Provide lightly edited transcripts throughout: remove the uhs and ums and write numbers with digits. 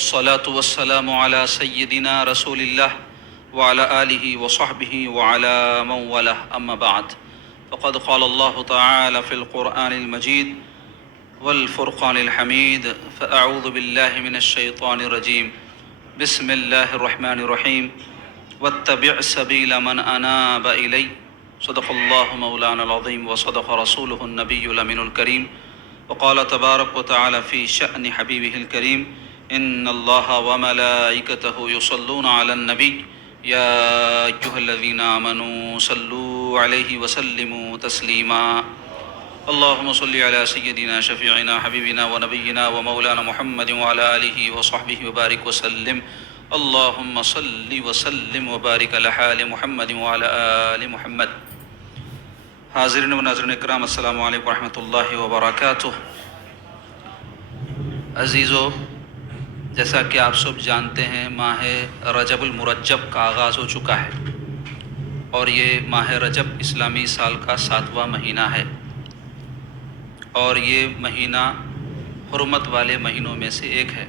الصلاة والسلام على سيدنا رسول الله وعلى آله وصحبه وعلى من والاه أما بعد فقد قال الله تعالى في القرآن المجيد والفرقان الحميد فأعوذ بالله من الشيطان الرجيم بسم الله الرحمن الرحيم واتبع سبيل من أناب إلي صدق الله مولانا العظيم وصدق رسوله النبي الأمين الكريم وقال تبارك وتعالى في شأن حبيبه الكريم إن الله وملائكته يصلون على النبي يا أيها الذين آمنوا صلوا عليه وسلموا تسليما اللهم صل على سيدنا شفيعنا حبيبنا ونبينا ومولانا محمد وعلى آله وصحبه وبارك وسلم اللهم صل وسلم وبارك على حال محمد وعلى آل محمد. حاضرین و ناظرین اکرام، السلام علیکم ورحمۃ اللہ وبرکاتہ. عزیزو، جیسا کہ آپ سب جانتے ہیں، ماہ رجب المرجب کا آغاز ہو چکا ہے اور یہ ماہ رجب اسلامی سال کا 7واں مہینہ ہے اور یہ مہینہ حرمت والے مہینوں میں سے ایک ہے.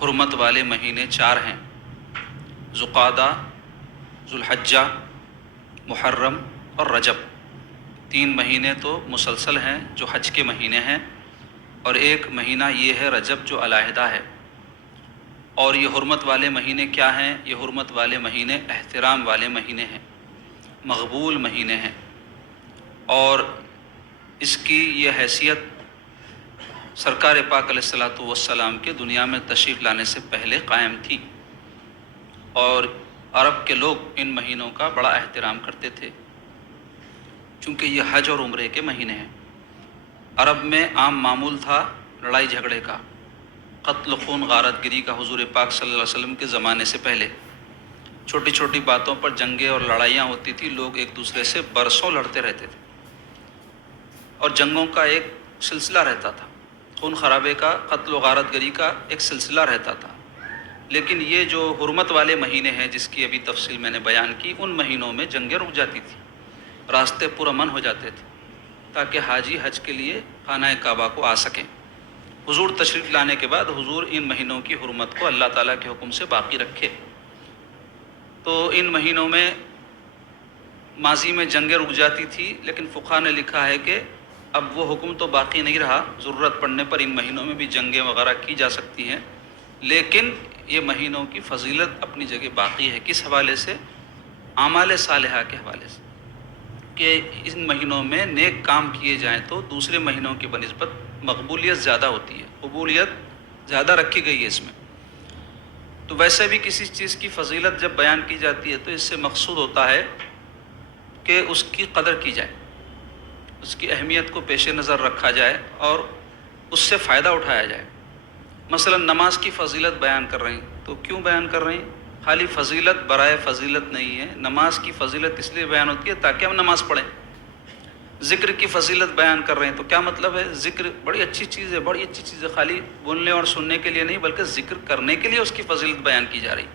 حرمت والے مہینے 4 ہیں: ذوالقعدہ، ذوالحجہ، محرم اور رجب. 3 مہینے تو مسلسل ہیں جو حج کے مہینے ہیں، اور ایک مہینہ یہ ہے رجب جو علیحدہ ہے. اور یہ حرمت والے مہینے کیا ہیں؟ یہ حرمت والے مہینے احترام والے مہینے ہیں، مقبول مہینے ہیں، اور اس کی یہ حیثیت سرکار پاک علیہ الصلاۃ والسلام کے دنیا میں تشریف لانے سے پہلے قائم تھی، اور عرب کے لوگ ان مہینوں کا بڑا احترام کرتے تھے چونکہ یہ حج اور عمرے کے مہینے ہیں. عرب میں عام معمول تھا لڑائی جھگڑے کا، قتل، خون، غارت گری کا. حضور پاک صلی اللہ علیہ وسلم کے زمانے سے پہلے چھوٹی چھوٹی باتوں پر جنگیں اور لڑائیاں ہوتی تھی. لوگ ایک دوسرے سے برسوں لڑتے رہتے تھے اور جنگوں کا ایک سلسلہ رہتا تھا، خون خرابے کا، قتل و غارت گری کا ایک سلسلہ رہتا تھا. لیکن یہ جو حرمت والے مہینے ہیں جس کی ابھی تفصیل میں نے بیان کی، ان مہینوں میں جنگیں رک جاتی تھیں، راستے پرامن ہو جاتے تھے تاکہ حاجی حج کے لیے خانہ کعبہ کو آ سکیں. حضور تشریف لانے کے بعد حضور ان مہینوں کی حرمت کو اللہ تعالیٰ کے حکم سے باقی رکھے. تو ان مہینوں میں ماضی میں جنگیں رک جاتی تھی، لیکن فقہا نے لکھا ہے کہ اب وہ حکم تو باقی نہیں رہا. ضرورت پڑنے پر ان مہینوں میں بھی جنگیں وغیرہ کی جا سکتی ہیں، لیکن یہ مہینوں کی فضیلت اپنی جگہ باقی ہے. کس حوالے سے؟ اعمال صالحہ کے حوالے سے، کہ ان مہینوں میں نیک کام کیے جائیں تو دوسرے مہینوں کی بنسبت مقبولیت زیادہ ہوتی ہے، قبولیت زیادہ رکھی گئی ہے اس میں. تو ویسے بھی کسی چیز کی فضیلت جب بیان کی جاتی ہے تو اس سے مقصود ہوتا ہے کہ اس کی قدر کی جائے، اس کی اہمیت کو پیش نظر رکھا جائے اور اس سے فائدہ اٹھایا جائے. مثلا نماز کی فضیلت بیان کر رہے ہیں تو کیوں بیان کر رہے ہیں؟ خالی فضیلت برائے فضیلت نہیں ہے. نماز کی فضیلت اس لیے بیان ہوتی ہے تاکہ ہم نماز پڑھیں. ذکر کی فضیلت بیان کر رہے ہیں تو کیا مطلب ہے؟ ذکر بڑی اچھی چیز ہے، بڑی اچھی چیز ہے، خالی بولنے اور سننے کے لیے نہیں بلکہ ذکر کرنے کے لیے اس کی فضیلت بیان کی جا رہی.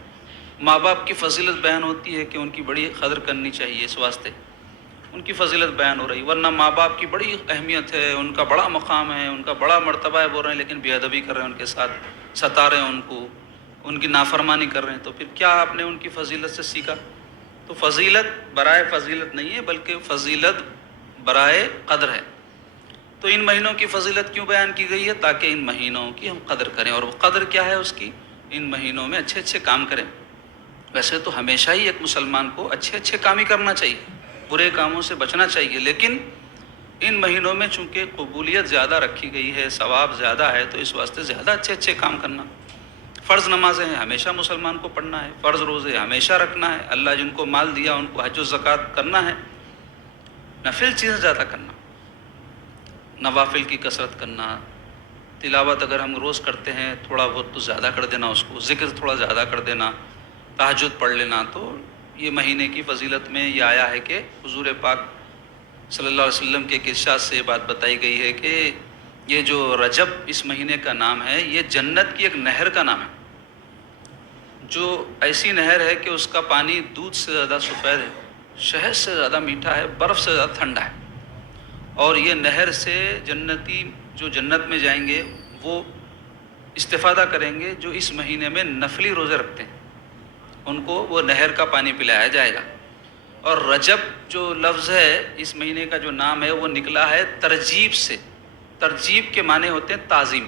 ماں باپ کی فضیلت بیان ہوتی ہے کہ ان کی بڑی قدر کرنی چاہیے، اس واسطے ان کی فضیلت بیان ہو رہی. ورنہ ماں باپ کی بڑی اہمیت ہے، ان کا بڑا مقام ہے، ان کا بڑا مرتبہ ہے، بول رہے ہیں لیکن بے ادبی کر رہے ہیں ان کے ساتھ، ستا رہے ہیں ان کو، ان کی نافرمانی کر رہے ہیں، تو پھر کیا آپ نے ان کی فضیلت سے سیکھا؟ تو فضیلت برائے فضیلت نہیں ہے بلکہ فضیلت برائے قدر ہے. تو ان مہینوں کی فضیلت کیوں بیان کی گئی ہے؟ تاکہ ان مہینوں کی ہم قدر کریں. اور وہ قدر کیا ہے اس کی؟ ان مہینوں میں اچھے اچھے کام کریں. ویسے تو ہمیشہ ہی ایک مسلمان کو اچھے اچھے کام ہی کرنا چاہیے، برے کاموں سے بچنا چاہیے، لیکن ان مہینوں میں چونکہ قبولیت زیادہ رکھی گئی ہے، ثواب زیادہ ہے، تو اس واسطے زیادہ اچھے اچھے کام کرنا. فرض نمازیں ہیں ہمیشہ مسلمان کو پڑھنا ہے، فرض روزے ہمیشہ رکھنا ہے، اللہ جن کو مال دیا ان کو حج و زکوٰۃ کرنا ہے، نفل چیزیں زیادہ کرنا، نوافل کی کثرت کرنا، تلاوت اگر ہم روز کرتے ہیں تھوڑا بہت تو زیادہ کر دینا، اس کو ذکر تھوڑا زیادہ کر دینا، تہجد پڑھ لینا. تو یہ مہینے کی فضیلت میں یہ آیا ہے کہ حضور پاک صلی اللہ علیہ وسلم کے ارشاد سے یہ بات بتائی گئی ہے کہ یہ جو رجب اس مہینے کا نام ہے یہ جنت کی ایک نہر کا نام ہے، جو ایسی نہر ہے کہ اس کا پانی دودھ سے زیادہ سفید ہے، شہد سے زیادہ میٹھا ہے، برف سے زیادہ ٹھنڈا ہے. اور یہ نہر سے جنتی جو جنت میں جائیں گے وہ استفادہ کریں گے جو اس مہینے میں نفلی روزے رکھتے ہیں، ان کو وہ نہر کا پانی پلایا جائے گا۔ اور رجب جو لفظ ہے، اس مہینے کا جو نام ہے وہ نکلا ہے ترجیب سے۔ ترجیب کے معنی ہوتے ہیں تعظیم،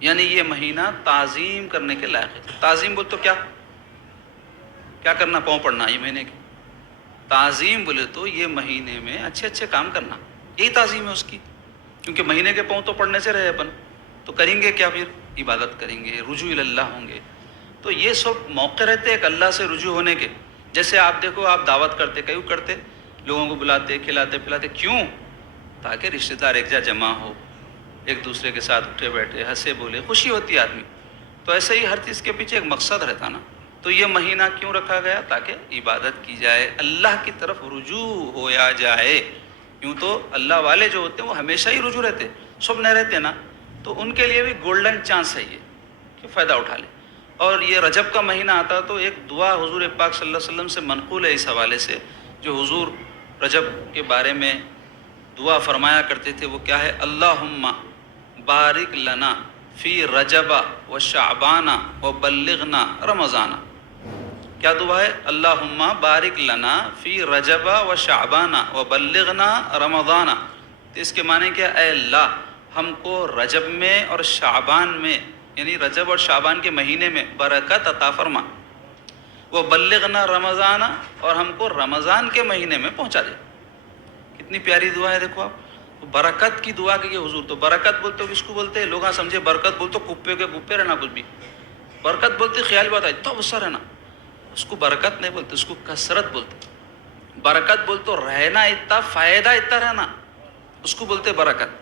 یعنی یہ مہینہ تعظیم کرنے کے لائق ہے۔ تعظیم بول تو کیا کرنا؟ پاؤں پڑنا یہ مہینے کی تعظیم بولے تو یہ مہینے میں اچھے اچھے کام کرنا، یہی تعظیم ہے اس کی، کیونکہ مہینے کے پاؤں تو پڑنے سے رہے اپن، تو کریں گے کیا؟ پھر عبادت کریں گے، رجوع اللہ ہوں گے۔ تو یہ سب موقع رہتے ایک اللہ سے رجوع ہونے کے۔ جیسے آپ دیکھو، آپ دعوت کرتے، کیوں کرتے؟ لوگوں کو بلاتے، کھلاتے پلاتے، کیوں؟ تاکہ رشتہ دار ایک جگہ جمع ہو، ایک دوسرے کے ساتھ اٹھے بیٹھے، ہنسے بولے، خوشی ہوتی ہے آدمی۔ تو ایسے ہی ہر چیز کے پیچھے ایک مقصد رہتا نا۔ تو یہ مہینہ کیوں رکھا گیا؟ تاکہ عبادت کی جائے، اللہ کی طرف رجوع ہویا جائے۔ یوں تو اللہ والے جو ہوتے ہیں وہ ہمیشہ ہی رجوع رہتے، سب نہیں رہتے نا، تو ان کے لیے بھی گولڈن چانس ہے یہ کہ فائدہ اٹھا لے۔ اور یہ رجب کا مہینہ آتا تو ایک دعا حضور پاک صلی اللہ علیہ وسلم سے منقول ہے اس حوالے سے، جو حضور رجب کے بارے میں دعا فرمایا کرتے تھے، وہ کیا ہے؟ اللہم بارک لنا فی رجب و شعبان و بلغنا رمضان۔ کیا دعا ہے؟ اللہم بارک لنا فی رجب و شعبان و بلغنا رمضان۔ تو اس کے معنی کیا؟ اے اللہ، ہم کو رجب میں اور شعبان میں، یعنی رجب اور شعبان کے مہینے میں برکت عطا فرما، وہ بلغنا رمضان، اور ہم کو رمضان کے مہینے میں پہنچا دے۔ کتنی پیاری دعا ہے، دیکھو آپ، برکت کی دعا کی حضور۔ تو برکت بولتے ہو کس کو بولتے ہیں؟ لوگ سمجھے برکت بولتے کپے کے کپے رہنا، کچھ بھی برکت بولتے خیال بات ہے اتنا غصہ رہنا، اس کو برکت نہیں بولتے، اس کو کثرت بولتے۔ برکت بولتے رہنا، اتنا فائدہ اتنا رہنا، اس کو بولتے برکت۔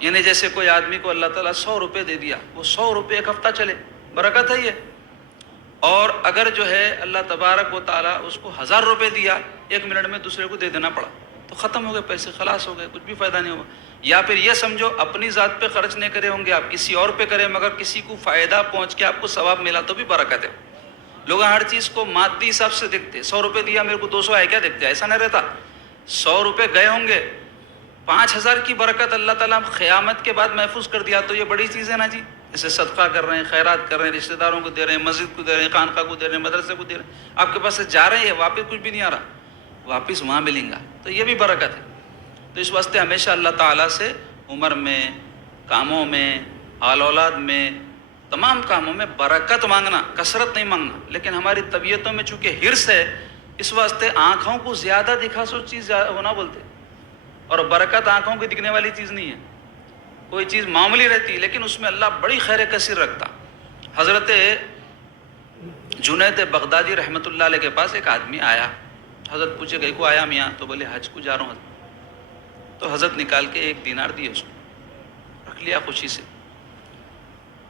یعنی جیسے کوئی آدمی کو اللہ تعالیٰ 100 روپے دے دیا، وہ 100 روپے ایک ہفتہ چلے، برکت ہے یہ۔ اور اگر جو ہے اللہ تبارک و تعالیٰ اس کو 1000 روپے دیا، 1 منٹ میں دوسرے کو دے دینا پڑا، تو ختم ہو گئے پیسے، خلاص ہو گئے، کچھ بھی فائدہ نہیں ہوگا۔ یا پھر یہ سمجھو اپنی ذات پہ خرچ نہیں کرے ہوں گے آپ، کسی اور پہ کرے، مگر کسی کو فائدہ پہنچ کے آپ کو ثواب ملا تو بھی برکت ہے۔ لوگ ہر چیز کو مادی حساب سے دیکھتے، 100 روپے دیا میرے کو 200 آئے کیا دیکھتے، ایسا نہیں رہتا۔ 100 روپے گئے ہوں گے، 5000 کی برکت اللہ تعالیٰ قیامت کے بعد محفوظ کر دیا، تو یہ بڑی چیز ہے نا جی۔ جیسے صدقہ کر رہے ہیں، خیرات کر رہے ہیں، رشتہ داروں کو دے رہے ہیں، مسجد کو دے رہے ہیں، خانقاہ کو دے رہے ہیں، مدرسے کو دے رہے ہیں، آپ کے پاس سے جا رہے ہیں، واپس کچھ بھی نہیں آ رہا، واپس وہاں ملیں گا، تو یہ بھی برکت ہے۔ تو اس واسطے ہمیشہ اللہ تعالیٰ سے عمر میں، کاموں میں، آل اولاد میں، تمام کاموں میں برکت مانگنا، کثرت نہیں مانگنا۔ لیکن ہماری طبیعتوں میں چونکہ حرص ہے، اس واسطے آنکھوں کو زیادہ دکھا سو چیز ہونا بولتے، اور برکت آنکھوں کی دکھنے والی چیز نہیں ہے، کوئی چیز معمولی رہتی لیکن اس میں اللہ بڑی خیر کثیر رکھتا۔ حضرت جنید بغدادی رحمۃ اللہ علیہ کے پاس ایک آدمی آیا، حضرت پوچھے گئے کو آیا میاں؟ تو بولے حج کو جا رہا ہوں۔ تو حضرت نکال کے 1 دینار دیے، اس کو رکھ لیا خوشی سے،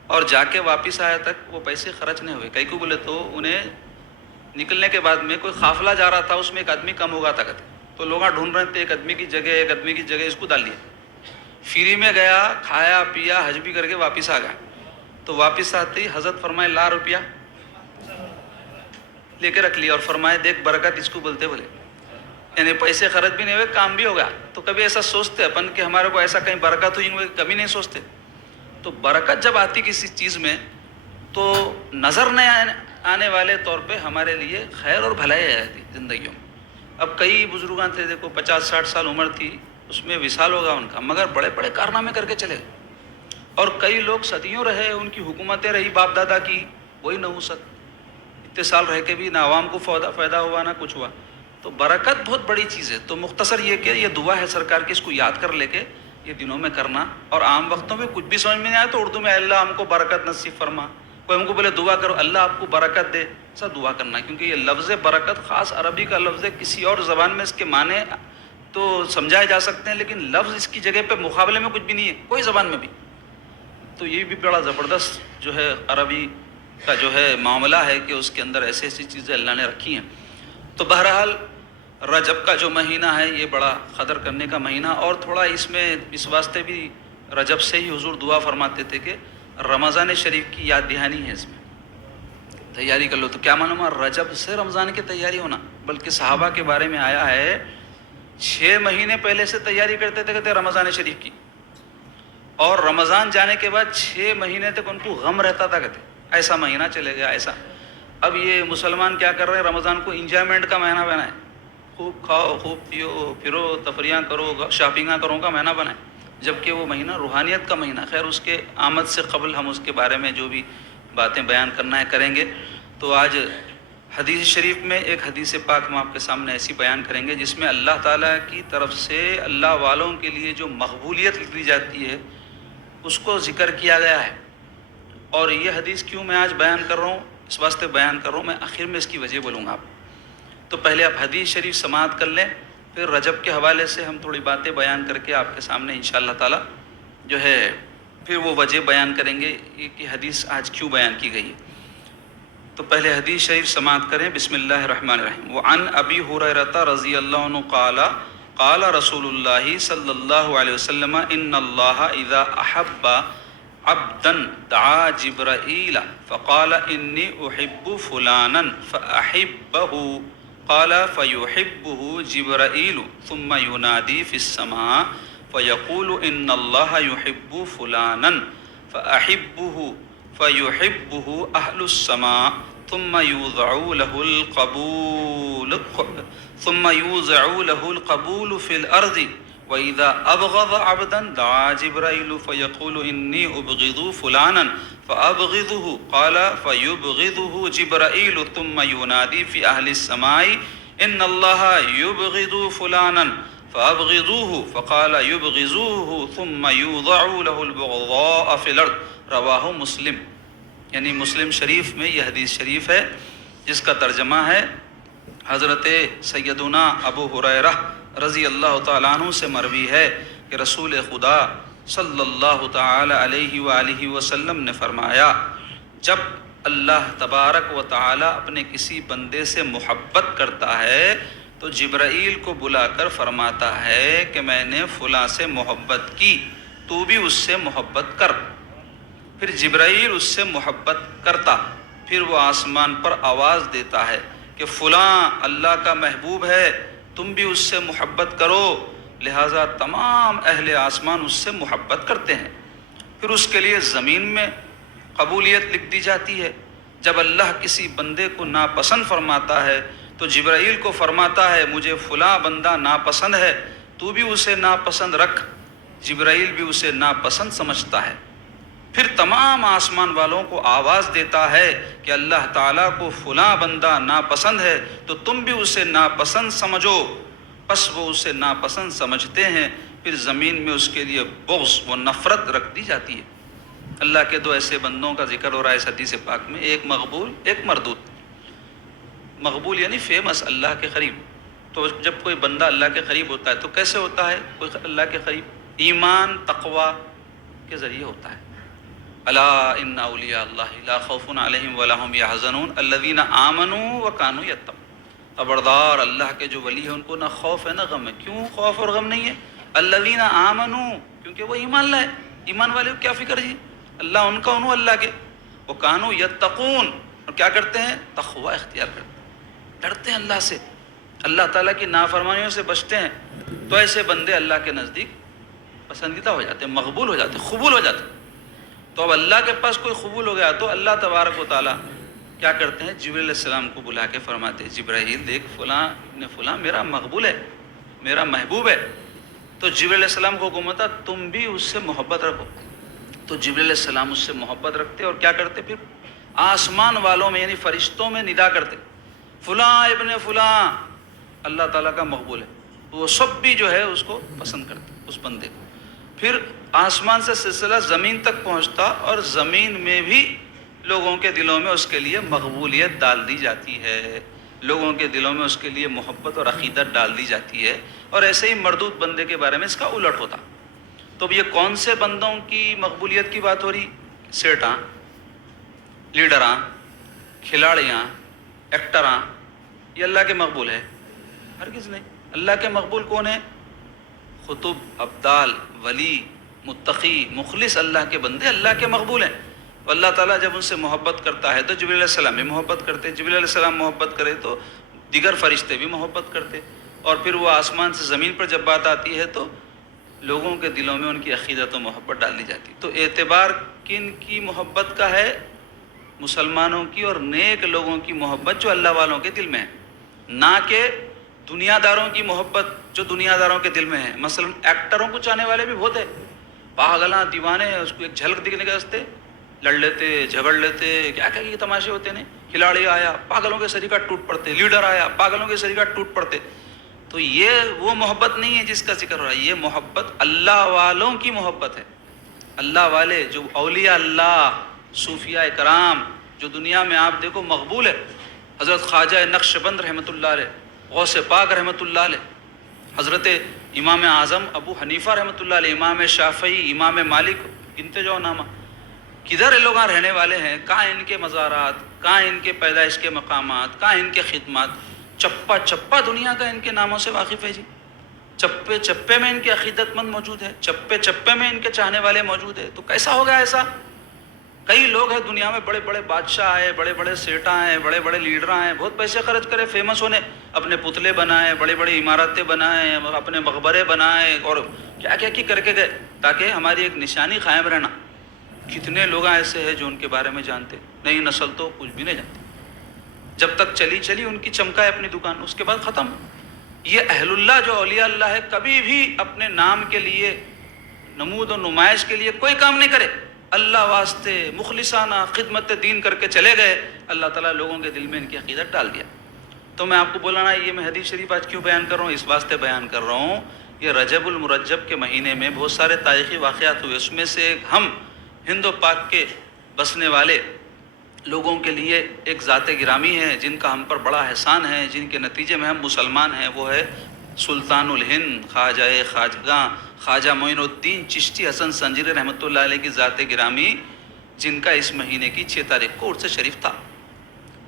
اور جا کے واپس آیا تک وہ پیسے خرچ نہیں ہوئے۔ کئی کو بولے تو انہیں نکلنے کے بعد میں کوئی قافلہ جا رہا تھا، اس میں ایک آدمی کم ہوگا تھا، تو لوگ ڈھونڈ رہے تھے ایک آدمی کی جگہ، اس کو ڈال لیا، فری میں گیا، کھایا پیا، حج بھی کر کے واپس آ گیا۔ تو واپس آتے ہی حضرت فرمائے لا روپیہ لے کے رکھ لیا، اور فرمائے دیکھ برکت اس کو بولتے، بولے یعنی پیسے خرچ بھی نہیں ہوئے، کام بھی ہوگا۔ تو کبھی ایسا سوچتے اپن کہ ہمارے کو ایسا کہیں برکت ہوئی، کبھی نہیں سوچتے۔ تو برکت جب آتی کسی چیز میں تو نظر نہیں آنے والے طور پہ ہمارے لیے خیر اور بھلائی آ جاتی زندگیوں میں۔ اب کئی بزرگاں تھے، دیکھو 50-60 سال عمر تھی، اس میں وصال ہوگا ان کا، مگر بڑے بڑے کارنامے کر کے چلے گئے۔ اور کئی لوگ صدیوں رہے، ان کی حکومتیں رہی باپ دادا کی، وہی نحوست، اتنے سال رہ کے بھی نہ عوام کو فائدہ ہوا نہ کچھ ہوا۔ تو برکت بہت بڑی چیز ہے۔ تو مختصر یہ کہ یہ دعا ہے سرکار کی، اس کو یاد کر لے کے یہ دنوں میں کرنا، اور عام وقتوں میں کچھ بھی سمجھ میں نہیں آئے تو اردو میں اللہ ہم کو برکت نصیب فرما، کوئی ہم کو بولے دعا کرو اللہ آپ کو برکت دے، ایسا دعا کرنا، کیونکہ یہ لفظ برکت خاص عربی کا لفظ ہے، کسی اور زبان میں اس کے معنی تو سمجھائے جا سکتے ہیں لیکن لفظ اس کی جگہ پہ مقابلے میں کچھ بھی نہیں ہے کوئی زبان میں بھی۔ تو یہ بھی بڑا زبردست جو ہے عربی کا جو ہے معاملہ ہے کہ اس کے اندر ایسی چیزیں اللہ نے رکھی ہیں۔ تو بہرحال رجب کا جو مہینہ ہے یہ بڑا قدر کرنے کا مہینہ، اور تھوڑا اس میں اس واسطے بھی رجب سے ہی حضور دعا فرماتے تھے کہ رمضان شریف کی یاد دہانی ہے، اس میں تیاری کر لو۔ تو کیا معلوم ہے رجب سے رمضان کی تیاری ہونا، بلکہ صحابہ کے بارے میں آیا ہے 6 مہینے پہلے سے تیاری کرتے تھے کہتے رمضان شریف کی، اور رمضان جانے کے بعد 6 مہینے تک ان کو غم رہتا تھا، کہتے ایسا مہینہ چلے گیا ایسا. اب یہ مسلمان کیا کر رہے ہیں، رمضان کو انجوائمنٹ کا مہینہ بنائیں، خوب کھاؤ خوب پیو پھرو تفریحاں کرو شاپنگاں کرو کا مہینہ بنائیں، جبکہ وہ مہینہ روحانیت کا مہینہ. خیر اس کے آمد سے قبل ہم اس کے بارے میں جو بھی باتیں بیان کرنا ہے کریں گے. تو آج حدیث شریف میں ایک حدیث پاک ہم آپ کے سامنے ایسی بیان کریں گے جس میں اللہ تعالیٰ کی طرف سے اللہ والوں کے لیے جو مقبولیت دی جاتی ہے اس کو ذکر کیا گیا ہے. اور یہ حدیث کیوں میں آج بیان کر رہا ہوں، اس واسطے بیان کر رہا ہوں، میں آخر میں اس کی وجہ بولوں گا آپ. تو پہلے آپ حدیث شریف سماعت کر لیں، پھر رجب کے حوالے سے ہم تھوڑی باتیں بیان کر کے آپ کے سامنے انشاءاللہ تعالیٰ جو ہے پھر وہ وجہ بیان کریں گے کہ حدیث آج کیوں بیان کی گئی ہے. تو پہلے حدیث شریف سماعت کریں. بسم اللہ الرحمن الرحیم. وعن ابی ہریرہ رضی اللہ عنہ قال قال رسول اللہ صلی اللہ علیہ وسلم ان اللہ اذا احب عبدا دعا جبرائیل فقال انی احب فلانا فاحبه قال فيحبه جبرائیل ثم ينادي في السماء فيقول ان اللہ يحب فلانا فاحبه فيحبه اهل السماء ثم يوضع له القبول في الارض وإذا أبغض عبدا دعا جبرائيل فيقول إني أبغض فلانا فأبغضه قال فيبغضه جبرائيل ثم ينادي في أهل السماء إن الله يبغض فلانا فأبغضوه فقال يبغضوه ثم يوضع له البغضاء في الأرض. رواہ مسلم. یعنی مسلم شریف میں یہ حدیث شریف ہے جس کا ترجمہ ہے حضرت سیدنا ابو ہریرہ رضی اللہ تعالیٰ عنہ سے مروی ہے کہ رسول خدا صلی اللہ تعالی علیہ وآلہ وسلم نے فرمایا جب اللہ تبارک و تعالی اپنے کسی بندے سے محبت کرتا ہے تو جبرائیل کو بلا کر فرماتا ہے کہ میں نے فلاں سے محبت کی، تو بھی اس سے محبت کر. پھر جبرائیل اس سے محبت کرتا، پھر وہ آسمان پر آواز دیتا ہے کہ فلاں اللہ کا محبوب ہے، تم بھی اس سے محبت کرو. لہٰذا تمام اہل آسمان اس سے محبت کرتے ہیں. پھر اس کے لیے زمین میں قبولیت لکھ دی جاتی ہے. جب اللہ کسی بندے کو ناپسند فرماتا ہے تو جبرائیل کو فرماتا ہے مجھے فلاں بندہ ناپسند ہے، تو بھی اسے ناپسند رکھ. جبرائیل بھی اسے ناپسند سمجھتا ہے. پھر تمام آسمان والوں کو آواز دیتا ہے کہ اللہ تعالیٰ کو فلاں بندہ ناپسند ہے تو تم بھی اسے ناپسند سمجھو. پس وہ اسے ناپسند سمجھتے ہیں. پھر زمین میں اس کے لیے بغض و نفرت رکھ دی جاتی ہے. اللہ کے دو ایسے بندوں کا ذکر ہو رہا ہے اس حدیث پاک میں، ایک مقبول ایک مردود. مقبول یعنی فیمس، اللہ کے قریب. تو جب کوئی بندہ اللہ کے قریب ہوتا ہے تو کیسے ہوتا ہے کوئی اللہ کے قریب؟ ایمان تقوی کے ذریعے ہوتا ہے. الا ان اولیاء اللہ لا خوف علیہم ولا هم يحزنون الذین آمنوا وكانوا يتقون. خبردار اللہ کے جو ولی ہیں ان کو نہ خوف ہے نہ غم ہے. کیوں خوف اور غم نہیں ہے؟ الذین آمنوا، کیونکہ وہ ایمان لائے. ایمان والے کو کیا فکر جی، اللہ ان کا انہوں اللہ کے. وکانوا یتقون، اور کیا کرتے ہیں؟ تقوی اختیار کرتے ہیں، ڈرتے ہیں اللہ سے، اللہ تعالیٰ کی نافرمانیوں سے بچتے ہیں. تو ایسے بندے اللہ کے نزدیک پسندیدہ ہو جاتے ہیں، مقبول ہو جاتے ہیں، قبول ہو جاتے ہیں. تو اب اللہ کے پاس کوئی قبول ہو گیا تو اللہ تبارک و تعالیٰ کیا کرتے ہیں؟ جبرائیل علیہ السلام کو بلا کے فرماتے ہیں جبرائیل دیکھ فلاں ابن فلاں میرا مقبول ہے، میرا محبوب ہے. تو جبرائیل علیہ السلام کو حکم ہوتا تم بھی اس سے محبت رکھو. تو جبرائیل علیہ السلام اس سے محبت رکھتے اور کیا کرتے؟ پھر آسمان والوں میں یعنی فرشتوں میں ندا کرتے فلاں ابن فلاں اللہ تعالیٰ کا مقبول ہے. تو وہ سب بھی جو ہے اس کو پسند کرتے اس بندے کو. پھر آسمان سے سلسلہ زمین تک پہنچتا اور زمین میں بھی لوگوں کے دلوں میں اس کے لیے مقبولیت ڈال دی جاتی ہے، لوگوں کے دلوں میں اس کے لیے محبت اور عقیدت ڈال دی جاتی ہے. اور ایسے ہی مردود بندے کے بارے میں اس کا الٹ ہوتا. تو اب یہ کون سے بندوں کی مقبولیت کی بات ہو رہی؟ سیٹاں، لیڈراں، کھلاڑیاں، ایکٹراں، یہ اللہ کے مقبول ہے؟ ہرگز نہیں. اللہ کے مقبول کون ہے؟ خطب، ابدال، ولی، متقی، مخلص اللہ کے بندے اللہ کے مقبول ہیں. اللہ تعالیٰ جب ان سے محبت کرتا ہے تو جبرائیل علیہ السلام بھی محبت کرتے، جبرائیل علیہ السلام محبت کرے تو دیگر فرشتے بھی محبت کرتے. اور پھر وہ آسمان سے زمین پر جب بات آتی ہے تو لوگوں کے دلوں میں ان کی عقیدت و محبت ڈال دی جاتی. تو اعتبار کن کی محبت کا ہے؟ مسلمانوں کی اور نیک لوگوں کی محبت جو اللہ والوں کے دل میں ہے، نہ کہ دنیا داروں کی محبت جو دنیا داروں کے دل میں ہے. مثلا ایکٹروں کو چاہنے والے بھی بہت ہیں، پاگلاں دیوانے ہیں، اس کو ایک جھلک دکھنے کے واسطے لڑ لیتے، جھگڑ لیتے، کیا کیا یہ تماشے ہوتے ہیں. کھلاڑی آیا پاگلوں کے سریقہ ٹوٹ پڑتے، لیڈر آیا پاگلوں کے سریقہ ٹوٹ پڑتے. تو یہ وہ محبت نہیں ہے جس کا ذکر ہو رہا ہے. یہ محبت اللہ والوں کی محبت ہے. اللہ والے جو اولیاء اللہ، صوفیاء کرام جو دنیا میں آپ دیکھو مقبول ہے، حضرت خواجہ نقشبند رحمۃ اللہ علیہ، غوث پاک رحمۃ اللہ علیہ، حضرت امام اعظم ابو حنیفہ رحمۃ اللہ علیہ، امام شافعی، امام مالک، گنتے جاؤ نامہ. کدھر یہ لوگ رہنے والے ہیں؟ کہاں ان کے مزارات، کہاں ان کے پیدائش کے مقامات، کہاں ان کے خدمات. چپا چپا دنیا کا ان کے ناموں سے واقف ہے جی. چپے چپے میں ان کے عقیدت مند موجود ہے، چپے چپے میں ان کے چاہنے والے موجود ہیں. تو کیسا ہوگا ایسا؟ کئی لوگ ہیں دنیا میں، بڑے بڑے بادشاہ آئے، بڑے بڑے سیٹاں ہیں، بڑے بڑے لیڈر ہیں، بہت پیسے خرچ کرے فیمس ہونے، اپنے پتلے بنائے، بڑی بڑی عمارتیں بنائے، اپنے مقبرے بنائے، اور کیا کیا کی کر کے گئے تاکہ ہماری ایک نشانی قائم رہنا. کتنے لوگ ایسے ہیں جو ان کے بارے میں جانتے، نئی نسل تو کچھ بھی نہیں جانتی. جب تک چلی ان کی چمکائے اپنی دکان، اس کے بعد ختم. یہ اہل اللہ جو اولیاء اللہ ہے کبھی بھی اپنے نام کے لیے، نمود و نمائش کے لیے کوئی کام نہیں کرے. اللہ واسطے مخلصانہ خدمت دین کر کے چلے گئے، اللہ تعالیٰ لوگوں کے دل میں ان کی عقیدت ڈال دیا. تو میں آپ کو بولانا، یہ میں حدیث شریف آج کیوں بیان کر رہا ہوں؟ اس واسطے بیان کر رہا ہوں، یہ رجب المرجب کے مہینے میں بہت سارے تاریخی واقعات ہوئے. اس میں سے ہم ہند و پاک کے بسنے والے لوگوں کے لیے ایک ذات گرامی ہے جن کا ہم پر بڑا احسان ہے، جن کے نتیجے میں ہم مسلمان ہیں. وہ ہے سلطان الہند خواجہ خواجگاں خواجہ معین الدین چشتی حسن سنجری رحمۃ اللہ علیہ کی ذات گرامی، جن کا اس مہینے کی 6 تاریخ کو عرس شریف تھا.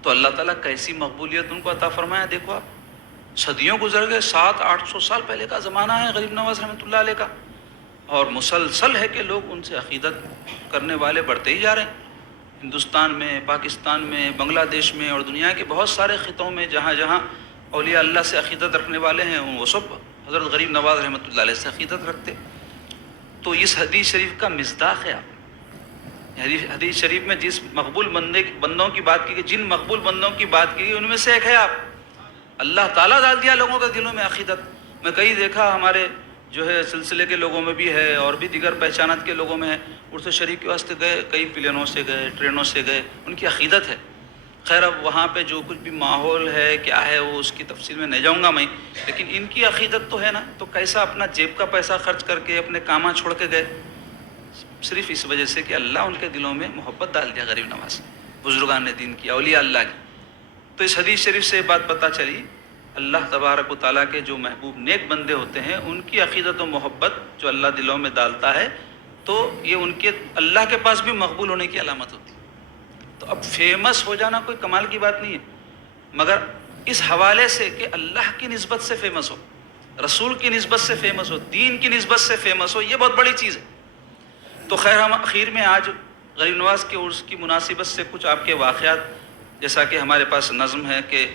تو اللہ تعالیٰ کیسی مقبولیت ان کو عطا فرمایا. دیکھو آپ، صدیوں گزر گئے، 700-800 سال پہلے کا زمانہ ہے غریب نواز رحمۃ اللہ علیہ کا، اور مسلسل ہے کہ لوگ ان سے عقیدت کرنے والے بڑھتے ہی جا رہے ہیں. ہندوستان میں، پاکستان میں، بنگلہ دیش میں اور دنیا کے بہت سارے خطوں میں جہاں جہاں اولیاء اللہ سے عقیدت رکھنے والے ہیں، وہ سب حضرت غریب نواز رحمۃ اللہ علیہ سے عقیدت رکھتے. تو اس حدیث شریف کا مصداق ہے. آپ حدیث شریف میں جس مقبول بندوں کی بات کی گئی، جن مقبول بندوں کی بات کی گئی، ان میں سے ایک ہے آپ. اللہ تعالیٰ ڈال دیا لوگوں کے دلوں میں عقیدت. میں کئی دیکھا ہمارے جو ہے سلسلے کے لوگوں میں بھی ہے، اور بھی دیگر پہچانت کے لوگوں میں ہے، عرس شریف کے واسطے گئے، کئی پلینوں سے گئے، ٹرینوں سے گئے، ان کی عقیدت ہے. خیر اب وہاں پہ جو کچھ بھی ماحول ہے کیا ہے وہ اس کی تفصیل میں نہیں جاؤں گا میں، لیکن ان کی عقیدت تو ہے نا. تو کیسا اپنا جیب کا پیسہ خرچ کر کے اپنے کاماں چھوڑ کے گئے، صرف اس وجہ سے کہ اللہ ان کے دلوں میں محبت ڈال دیا غریب نواز بزرگان دین کی، اولیاء اللہ کی. تو اس حدیث شریف سے بات پتہ چلی، اللہ تبارک و تعالیٰ کے جو محبوب نیک بندے ہوتے ہیں ان کی عقیدت و محبت جو اللہ دلوں میں ڈالتا ہے، تو یہ ان کے اللہ کے پاس بھی مقبول ہونے کی علامت ہوتی ہے. تو اب فیمس ہو جانا کوئی کمال کی بات نہیں ہے، مگر اس حوالے سے کہ اللہ کی نسبت سے فیمس ہو، رسول کی نسبت سے فیمس ہو، دین کی نسبت سے فیمس ہو، یہ بہت بڑی چیز ہے. تو خیر ہم اخیر میں آج غریب نواز کے عرس کی مناسبت سے کچھ آپ کے واقعات، جیسا کہ ہمارے پاس نظم ہے کہ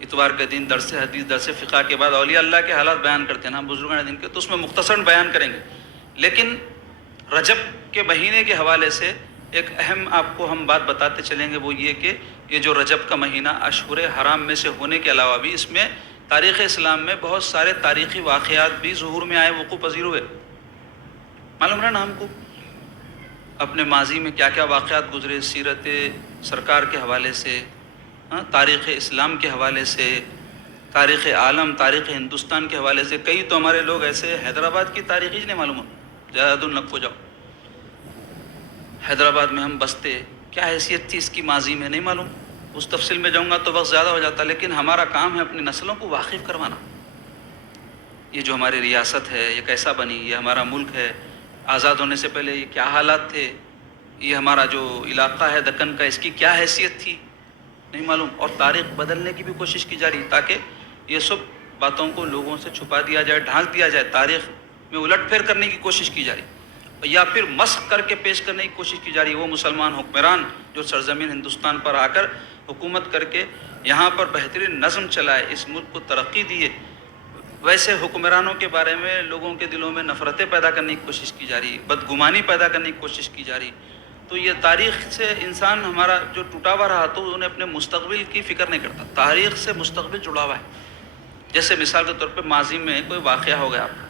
اتوار کے دن درس حدیث درس فقہ کے بعد اولیاء اللہ کے حالات بیان کرتے ہیں نا بزرگان دین کے، تو اس میں مختصر بیان کریں گے. لیکن رجب کے مہینے کے حوالے سے ایک اہم آپ کو ہم بات بتاتے چلیں گے، وہ یہ کہ یہ جو رجب کا مہینہ اشہر حرام میں سے ہونے کے علاوہ بھی اس میں تاریخ اسلام میں بہت سارے تاریخی واقعات بھی ظہور میں آئے، وقوع پذیر ہوئے. معلوم رہا نا ہم کو اپنے ماضی میں کیا کیا واقعات گزرے، سیرت سرکار کے حوالے سے، تاریخ اسلام کے حوالے سے، تاریخ عالم، تاریخ ہندوستان کے حوالے سے. کئی تو ہمارے لوگ ایسے حیدرآباد کی تاریخ ہی نہیں معلوم ہو، زیادہ نق ہو جاؤ. حیدرآباد میں ہم بستے، کیا حیثیت تھی اس کی ماضی میں نہیں معلوم. اس تفصیل میں جاؤں گا تو وقت زیادہ ہو جاتا، لیکن ہمارا کام ہے اپنی نسلوں کو واقف کروانا. یہ جو ہماری ریاست ہے یہ کیسا بنی، یہ ہمارا ملک ہے، آزاد ہونے سے پہلے یہ کیا حالات تھے، یہ ہمارا جو علاقہ ہے دکن کا اس کی کیا حیثیت تھی نہیں معلوم. اور تاریخ بدلنے کی بھی کوشش کی جا رہی تاکہ یہ سب باتوں کو لوگوں سے چھپا دیا جائے، ڈھانک دیا جائے، تاریخ میں الٹ پھیر کرنے کی کوشش کی جا رہی، یا پھر مسخ کر کے پیش کرنے کی کوشش کی جا رہی. وہ مسلمان حکمران جو سرزمین ہندوستان پر آ کر حکومت کر کے یہاں پر بہترین نظم چلائے، اس ملک کو ترقی دیے، ویسے حکمرانوں کے بارے میں لوگوں کے دلوں میں نفرتیں پیدا کرنے کی کوشش کی جا رہی، بدگمانی پیدا کرنے کی کوشش کی جا رہی. تو یہ تاریخ سے انسان ہمارا جو ٹوٹا ہوا رہا تو انہیں اپنے مستقبل کی فکر نہیں کرتا. تاریخ سے مستقبل جڑا ہوا ہے. جیسے مثال کے طور پہ ماضی میں کوئی واقعہ ہو گیا آپ کا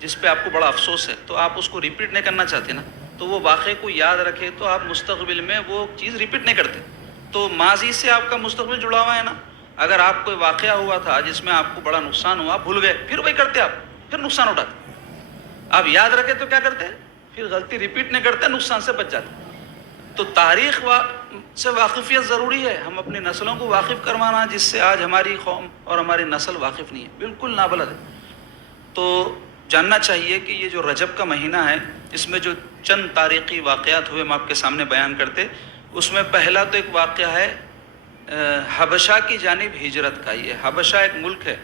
جس پہ آپ کو بڑا افسوس ہے، تو آپ اس کو ریپیٹ نہیں کرنا چاہتے نا، تو وہ واقعے کو یاد رکھے تو آپ مستقبل میں وہ چیز ریپیٹ نہیں کرتے. تو ماضی سے آپ کا مستقبل جڑا ہوا ہے نا. اگر آپ کوئی واقعہ ہوا تھا جس میں آپ کو بڑا نقصان ہوا، بھول گئے، پھر وہی کرتے آپ، پھر نقصان اٹھاتے. آپ یاد رکھے تو کیا کرتے ہیں، پھر غلطی ریپیٹ نہیں کرتے، نقصان سے بچ جاتے. تو تاریخ سے واقفیت ضروری ہے. ہم اپنی نسلوں کو واقف کروانا، جس سے آج ہماری قوم اور ہماری نسل واقف نہیں ہے، بالکل نابلد ہے. تو جاننا چاہیے کہ یہ جو رجب کا مہینہ ہے، اس میں جو چند تاریخی واقعات ہوئے ہم آپ کے سامنے بیان کرتے. اس میں پہلا تو ایک واقعہ ہے حبشہ کی جانب ہجرت کا. یہ حبشہ ایک ملک ہے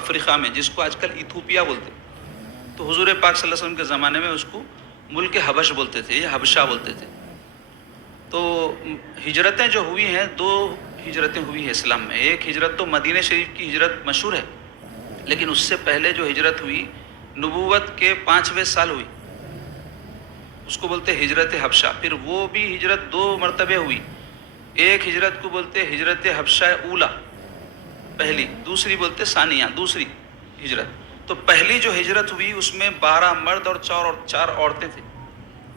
افریقہ میں جس کو آج کل ایتھوپیا بولتے. تو حضور پاک صلی اللہ علیہ وسلم کے زمانے میں اس کو ملک حبش بولتے تھے، یہ حبشہ بولتے تھے. تو ہجرتیں جو ہوئی ہیں، 2 ہجرتیں ہوئی ہیں اسلام میں. ایک ہجرت تو مدینہ شریف کی ہجرت مشہور ہے، لیکن اس سے پہلے جو ہجرت ہوئی نبوت کے 5ویں سال ہوئی، اس کو بولتے ہجرت حبشہ. پھر وہ بھی ہجرت 2 مرتبہ ہوئی. ایک ہجرت کو بولتے ہجرت حبشہ اولا پہلی، دوسری بولتے ثانیہ دوسری ہجرت. تو پہلی جو ہجرت ہوئی اس میں 12 مرد اور 4 عورتیں تھیں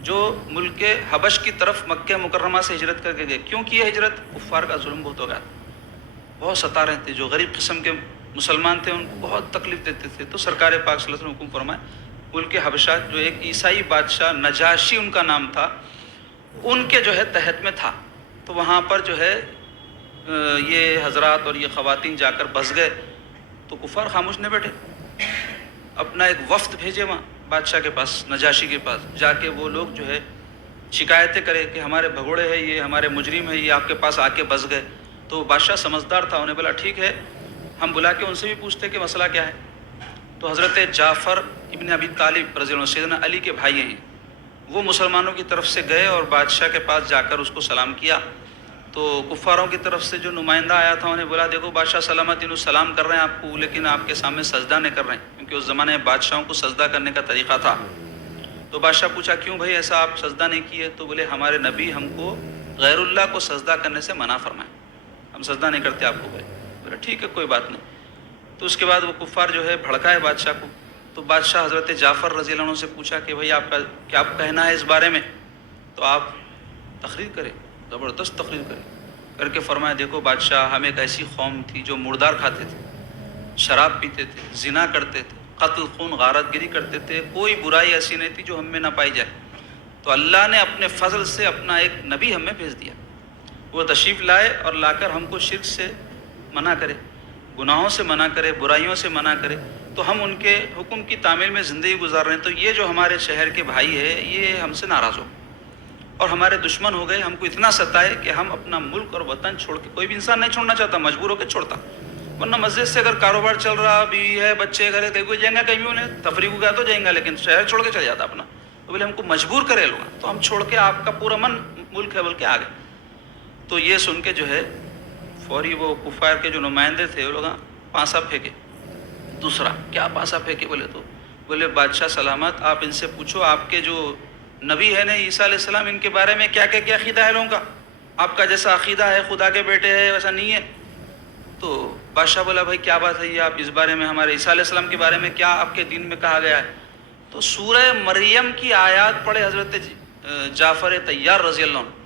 جو ملک حبش کی طرف مکہ مکرمہ سے ہجرت کر کے گئے. کیونکہ یہ ہجرت کفار کا ظلم بہت ہو گیا، بہت ستا رہے تھے. جو غریب قسم کے مسلمان تھے ان کو بہت تکلیف دیتے تھے. تو سرکار پاک صلی اللہ علیہ وسلم حکم فرمائے، ملک حبشہ جو ایک عیسائی بادشاہ نجاشی ان کا نام تھا، ان کے جو ہے تحت میں تھا. تو وہاں پر جو ہے یہ حضرات اور یہ خواتین جا کر بس گئے. تو کفار خاموش نہیں بیٹھے، اپنا ایک وفد بھیجے وہاں بادشاہ کے پاس، نجاشی کے پاس. جا کے وہ لوگ جو ہے شکایتیں کرے کہ ہمارے بھگوڑے ہیں، یہ ہمارے مجرم ہیں، یہ آپ کے پاس آ کے بس گئے. تو بادشاہ سمجھدار تھا، انہیں بولا ٹھیک ہے، ہم بلا کے ان سے بھی پوچھتے کہ مسئلہ کیا ہے. تو حضرت جعفر ابن ابی طالب رضی اللہ عنہ، سیدنا علی کے بھائی ہیں، وہ مسلمانوں کی طرف سے گئے اور بادشاہ کے پاس جا کر اس کو سلام کیا. تو کفاروں کی طرف سے جو نمائندہ آیا تھا انہیں بولا دیکھو بادشاہ سلامت انہوں سلام کر رہے ہیں آپ کو، لیکن آپ کے سامنے سجدہ نہیں کر رہے ہیں، کیونکہ اس زمانے میں بادشاہوں کو سجدہ کرنے کا طریقہ تھا. تو بادشاہ پوچھا کیوں بھائی ایسا آپ سجدہ نہیں کیے؟ تو بولے ہمارے نبی ہم کو غیر اللہ کو سجدہ کرنے سے منع فرمائے، ہم سجدہ نہیں کرتے آپ کو. بولے ٹھیک ہے کوئی بات نہیں. تو اس کے بعد وہ کفار جو ہے بھڑکائے بادشاہ کو. تو بادشاہ حضرت جعفر رضی اللہ عنہ سے پوچھا کہ بھائی آپ کا کیا کہنا ہے اس بارے میں؟ تو آپ تقریر کریں، زبردست تقریر کریں. کر کے فرمایا دیکھو بادشاہ، ہم ایک ایسی قوم تھی جو مردار کھاتے تھے، شراب پیتے تھے، زنا کرتے تھے، قتل خون غارت گری کرتے تھے، کوئی برائی ایسی نہیں تھی جو ہم میں نہ پائی جائے. تو اللہ نے اپنے فضل سے اپنا ایک نبی ہمیں بھیج دیا، وہ تشریف لائے اور لا کر ہم کو شرک سے منع کرے، گناہوں سے منع کرے، برائیوں سے منع کرے. تو ہم ان کے حکم کی تعمیل میں زندگی گزار رہے ہیں. تو یہ جو ہمارے شہر کے بھائی ہے یہ ہم سے ناراض ہو اور ہمارے دشمن ہو گئے، ہم کو اتنا ستائے کہ ہم اپنا ملک اور وطن چھوڑ کے، کوئی بھی انسان نہیں چھوڑنا چاہتا، مجبور ہو کے چھوڑتا. ورنہ مسجد سے اگر کاروبار چل رہا، بیوی ہے، بچے گھر ہے، کوئی جائیں گا کہیں انہیں تفریح کو گیا تو جائیں گا، لیکن شہر چھوڑ کے چل جاتا اپنا. تو بولے ہم کو مجبور کرے لوگ، تو ہم چھوڑ کے آپ کا پورا من ملک ہے بول کے آ گئے. تو یہ سن کے جو ہے فوری وہ کفار کے جو نمائندے تھے وہ لوگ پانسا پھینکے. دوسرا کیا پانسا پھینکے؟ بولے بادشاہ سلامت آپ ان سے پوچھو آپ کے جو نبی ہے نا عیسیٰ علیہ السلام، ان کے بارے میں کیا کیا عقیدہ ہے لوگوں کا؟ آپ کا جیسا عقیدہ ہے خدا کے بیٹے ہے ویسا نہیں ہے. تو بادشاہ بولا بھائی کیا بات ہے یہ، آپ اس بارے میں ہمارے عیسیٰ علیہ السلام کے بارے میں کیا آپ کے دین میں کہا گیا ہے؟ تو سورہ مریم کی آیات پڑھے حضرت جعفر طیار رضی اللہ عنہ،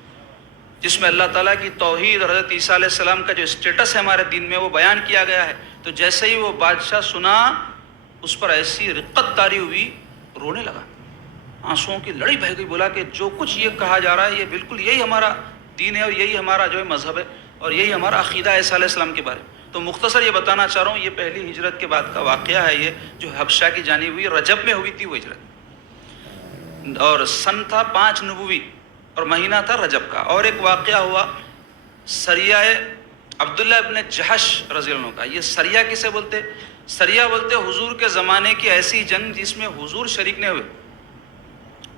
جس میں اللہ تعالیٰ کی توحید اور حضرت عیسیٰ علیہ السلام کا جو اسٹیٹس ہے ہمارے دین میں وہ بیان کیا گیا ہے. تو جیسے ہی وہ بادشاہ سنا اس پر ایسی رقت طاری ہوئی، رونے لگا، آنسوؤں کی لڑی بہہ گئی. بولا کہ جو کچھ یہ کہا جا رہا ہے یہ بالکل یہی ہمارا دین ہے اور یہی ہمارا جو ہے مذہب ہے اور یہی ہمارا عقیدہ ہے عیسیٰ علیہ السلام کے بارے میں. تو مختصر یہ بتانا چاہ رہا ہوں، یہ پہلی ہجرت کے بعد کا واقعہ ہے، یہ جو حبشہ کی جانب ہوئی، رجب میں ہوئی تھی وہ ہجرت، اور سن تھا 5 نبوی اور مہینہ تھا رجب کا. اور ایک واقعہ ہوا سریہ عبداللہ ابن جہش رضی اللہ عنہ کا. یہ سریہ کسے بولتے؟ سریہ بولتے حضور کے زمانے کی ایسی جنگ جس میں حضور شریک نہیں ہوئے،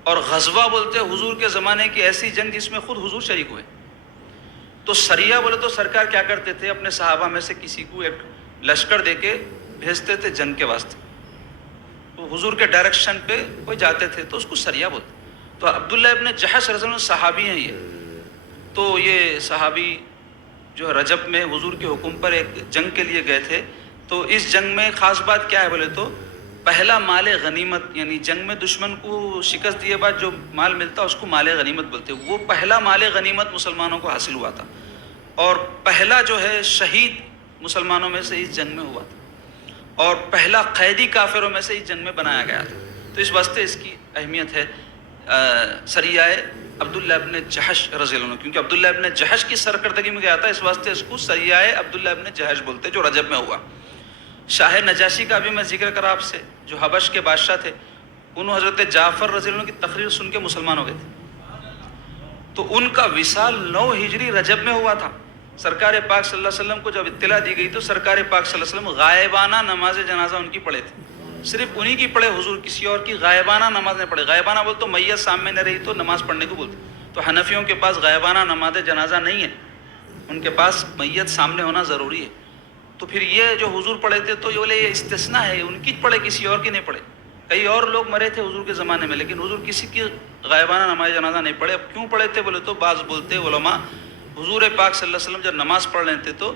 اور غزوہ بولتے حضور کے زمانے کی ایسی جنگ جس میں خود حضور شریک ہوئے. تو سریہ بولے تو سرکار کیا کرتے تھے، اپنے صحابہ میں سے کسی کو ایک لشکر دے کے بھیجتے تھے جنگ کے واسطے، تو حضور کے ڈائریکشن پہ کوئی جاتے تھے تو اس کو سریہ بولتے. تو عبداللہ ابن جحش رضی اللہ عنہ صحابی ہیں یہ. تو یہ صحابی جو رجب میں حضور کے حکم پر ایک جنگ کے لیے گئے تھے. تو اس جنگ میں خاص بات کیا ہے بولے تو پہلا مال غنیمت، یعنی جنگ میں دشمن کو شکست دیے بعد جو مال ملتا اس کو مال غنیمت بولتے. وہ پہلا مال غنیمت مسلمانوں کو حاصل ہوا تھا، اور پہلا جو ہے شہید مسلمانوں میں سے اس جنگ میں ہوا تھا، اور پہلا قیدی کافروں میں سے اس جنگ میں بنایا گیا تھا. تو اس واسطے اس کی اہمیت ہے سریہ عبداللہ ابن جحش رضی اللہ عنہ، کیونکہ عبداللہ ابن جحش کی سرکردگی میں گیا تھا، اس واسطے اس کو سریہ عبداللہ ابن جحش بولتے جو رجب میں ہوا. شاہ نجاشی کا بھی میں ذکر کرا آپ سے، جو حبش کے بادشاہ تھے، انہوں حضرت جعفر رضی اللہ عنہ کی تقریر سن کے مسلمان ہو گئے تھے. تو ان کا وصال 9 ہجری رجب میں ہوا تھا. سرکار پاک صلی اللہ علیہ وسلم کو جب اطلاع دی گئی تو سرکار پاک صلی اللہ علیہ وسلم غائبانہ نماز جنازہ ان کی پڑھے تھے. صرف انہی کی پڑھے، حضور کسی اور کی غائبانہ نماز نہیں پڑھے. غائبانہ بول تو میت سامنے نہ رہی تو نماز پڑھنے کو بولتے. تو حنفیوں کے پاس غائبانہ نماز جنازہ نہیں ہے، ان کے پاس میت سامنے ہونا ضروری ہے. تو پھر یہ جو حضور پڑھے تھے تو یہ بولے یہ استثناء ہے، ان کی پڑھے کسی اور کی نہیں پڑھے. کئی اور لوگ مرے تھے حضور کے زمانے میں، لیکن حضور کسی کی غائبانہ نماز جنازہ نہیں پڑھے. اب کیوں پڑھے تھے بولے تو بعض بولتے علماء حضور پاک صلی اللہ علیہ وسلم جب نماز پڑھ رہے تھے تو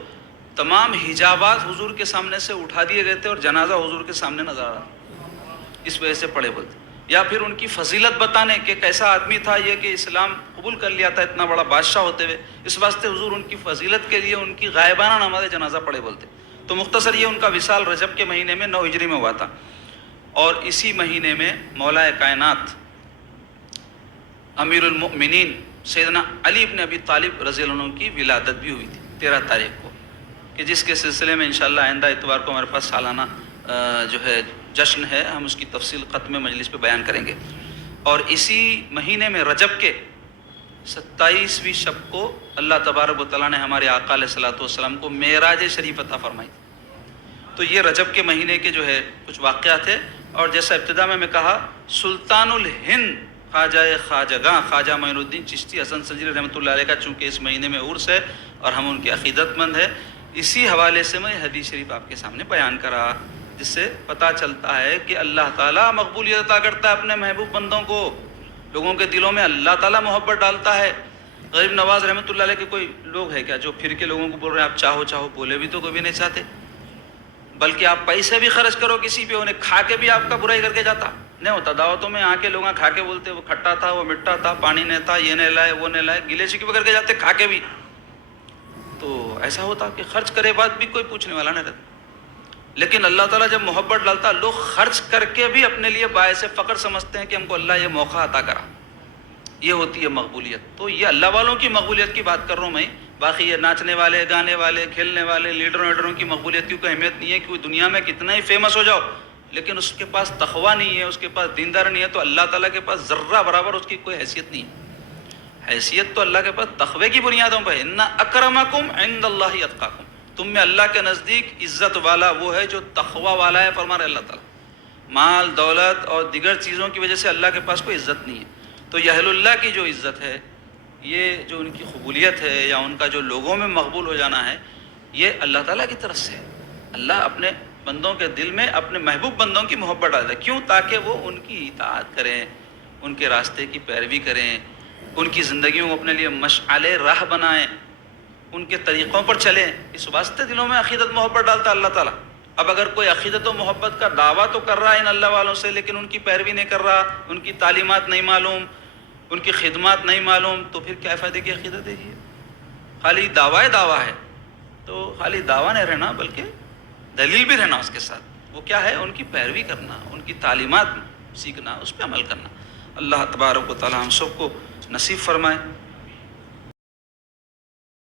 تمام حجابات حضور کے سامنے سے اٹھا دیے گئے تھے اور جنازہ حضور کے سامنے نظر آ رہا، اس وجہ سے پڑھے بولتے. یا پھر ان کی فضیلت بتانے کہ کیسا آدمی تھا یہ کہ اسلام قبول کر لیا تھا اتنا بڑا بادشاہ ہوتے ہوئے، اس واسطے حضور ان کی فضیلت کے لیے ان کی غائبانہ نماز جنازہ پڑھے بولتے. تو مختصر یہ ان کا وصال رجب کے مہینے میں 9 ہجری میں ہوا تھا. اور اسی مہینے میں مولا کائنات امیر المؤمنین سیدنا علی بن ابی طالب رضی اللہ عنہ کی ولادت بھی ہوئی تھی 13 تاریخ کو، کہ جس کے سلسلے میں انشاءاللہ آئندہ اتوار کو ہمارے پاس سالانہ جو ہے جشن ہے، ہم اس کی تفصیل ختم مجلس پہ بیان کریں گے. اور اسی مہینے میں رجب کے 27ویں شب کو اللہ تبارک و تعالیٰ نے ہمارے آقا علیہ الصلوۃ والسلام کو معراج شریف عطا فرمائی. تو یہ رجب کے مہینے کے جو ہے کچھ واقعات ہے. اور جیسا ابتدا میں کہا، سلطان الہند خواجہ خواجگاں خواجہ معین الدین چشتی حسن سنجری رحمۃ اللہ علیہ کا چونکہ اس مہینے میں عرس ہے اور ہم ان کے عقیدت مند ہیں، اسی حوالے سے میں حدیث شریف آپ کے سامنے بیان کرا، جس سے پتہ چلتا ہے کہ اللہ تعالیٰ مقبولیت عطا کرتا ہے اپنے محبوب بندوں کو. لوگوں کے دلوں میں اللہ تعالیٰ محبت ڈالتا ہے. غریب نواز رحمۃ اللہ علیہ کے کوئی لوگ ہے کیا جو پھر کے لوگوں کو بول رہے ہیں آپ چاہو چاہو، بولے بھی تو کبھی نہیں چاہتے، بلکہ آپ پیسے بھی خرچ کرو کسی پہ، انہیں کھا کے بھی آپ کا برائی کر کے جاتا نہیں ہوتا. دعوتوں میں آ کے لوگ کھا کے بولتے وہ کھٹا تھا، وہ مٹا تھا، پانی نہیں تھا، یہ نہیں لائے وہ نہیں لائے، گلے شکوے کر کے جاتے کھا کے بھی. تو ایسا ہوتا کہ خرچ کرے بعد بھی کوئی پوچھنے والا نہیں رہتا. لیکن اللہ تعالیٰ جب محبت ڈالتا، لوگ خرچ کر کے بھی اپنے لیے باعث فخر سمجھتے ہیں کہ ہم کو اللہ یہ موقع عطا کرا. یہ ہوتی ہے مقبولیت. تو یہ اللہ والوں کی مقبولیت کی بات کر رہا ہوں میں. باقی یہ ناچنے والے، گانے والے، کھیلنے والے، لیڈروں کی مقبولیت کی کوئی اہمیت نہیں ہے. کہ دنیا میں کتنا ہی فیمس ہو جاؤ لیکن اس کے پاس تقویٰ نہیں ہے، اس کے پاس دیندار نہیں ہے، تو اللہ تعالیٰ کے پاس ذرہ برابر اس کی کوئی حیثیت نہیں ہے. حیثیت تو اللہ کے پاس تقوی کی بنیادوں پہ. ان اکرمکم عند اللہ اتقاکم، تم میں اللہ کے نزدیک عزت والا وہ ہے جو تقوی والا ہے، فرما رہے اللہ تعالیٰ. مال دولت اور دیگر چیزوں کی وجہ سے اللہ کے پاس کوئی عزت نہیں ہے. تو یہ اہل اللہ کی جو عزت ہے، یہ جو ان کی قبولیت ہے یا ان کا جو لوگوں میں مقبول ہو جانا ہے، یہ اللہ تعالیٰ کی طرف سے ہے. اللہ اپنے بندوں کے دل میں اپنے محبوب بندوں کی محبت ڈالتا ہے. کیوں؟ تاکہ وہ ان کی اطاعت کریں، ان کے راستے کی پیروی کریں، ان کی زندگیوں کو اپنے لیے مشعل راہ بنائیں، ان کے طریقوں پر چلیں. اس واسطے دلوں میں عقیدت محبت ڈالتا ہے اللہ تعالیٰ. اب اگر کوئی عقیدت و محبت کا دعویٰ تو کر رہا ہے ان اللہ والوں سے، لیکن ان کی پیروی نہیں کر رہا، ان کی تعلیمات نہیں معلوم، ان کی خدمات نہیں معلوم، تو پھر کیا فائدے کی عقیدت ہے یہ؟ خالی دعویٰ ہے. تو خالی دعویٰ نہیں رہنا بلکہ دلیل بھی رہنا اس کے ساتھ. وہ کیا ہے؟ ان کی پیروی کرنا، ان کی تعلیمات سیکھنا، اس پہ عمل کرنا. اللہ تبارک و تعالی ہم سب کو نصیب فرمائے.